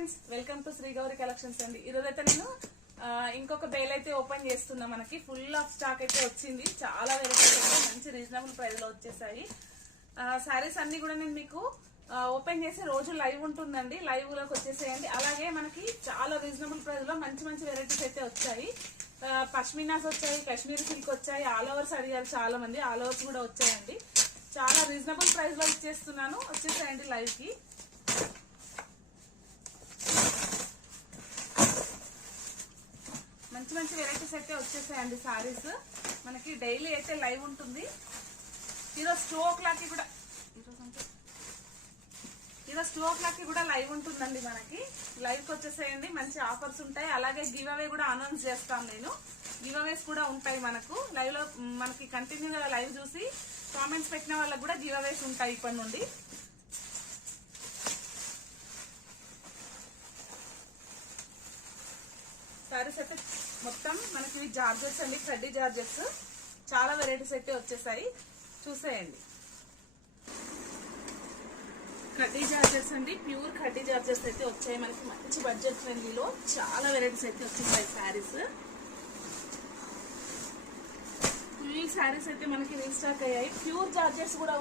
Friends, welcome to Shri Gauri collections అండి. ఈరోజు అయితే నేను ఇంకొక బేల్ అయితే ఓపెన్ చేస్తున్నా. మనకి ఫుల్ ఆఫ్ స్టాక్ అయితే వచ్చింది. చాలా వెరైటీస్ అయితే మంచి రీజనబుల్ ప్రైస్ లో వచ్చేసాయి. శారీస్ అన్ని కూడా నేను మీకు ఓపెన్ చేసి రోజు లైవ్ ఉంటుందండి. లైవ్ లోకి వచ్చేసేయండి. అలాగే మనకి చాలా రీజనబుల్ ప్రైస్ లో మంచి మంచి వెరైటీస్ అయితే వచ్చాయి. పష్మినాస్ వచ్చాయి, కాశ్మీరీ సిల్క్ వచ్చాయి, ఆల్ ఓవర్స్ అడిగారు చాలా మంది. ఆల్ ఓవర్స్ కూడా వచ్చాయండి. చాలా రీజనబుల్ ప్రైస్ లో ఇచ్చేస్తున్నాను. వచ్చేసేయండి లైవ్ కి. మంచి మంచి వెరైటీస్ అయితే వచ్చేసాయండి. సారీస్ మనకి డైలీ అయితే లైవ్ ఉంటుంది. ఈరోజు 2 o'clock కూడా ఈరోజు 2 o'clock కూడా లైవ్ ఉంటుందండి. మనకి లైవ్ కి వచ్చేసేయండి. మంచి ఆఫర్స్ ఉంటాయి. అలాగే గివ్ అవే కూడా అనౌన్స్ చేస్తాను నేను. గివ్ అవేస్ కూడా ఉంటాయి మనకు లైవ్ లో. మనకి కంటిన్యూగా లైవ్ చూసి కామెంట్స్ పెట్టిన వాళ్ళకి కూడా గివ్ అవేస్ ఉంటాయి ఇప్పటి నుండి. సారీస్ అయితే మొత్తం మనకి జార్జెట్స్ అండి, కడ్డీ జార్జెట్స్. చాలా వెరైటీస్ అయితే వచ్చేసాయి, చూసేయండి. కడ్డీ జార్జెట్స్ అండి, ప్యూర్ కడ్డీ జార్జెట్స్ అయితే వచ్చాయి మనకి మంచి బడ్జెట్ ఫ్రెండ్లీలో. చాలా వెరైటీస్ అయితే వచ్చేసాయి శారీస్. ఫుల్ శారీస్ అయితే మనకి రీస్టాక్ అయ్యాయి. ప్యూర్ జార్జెట్స్ కూడా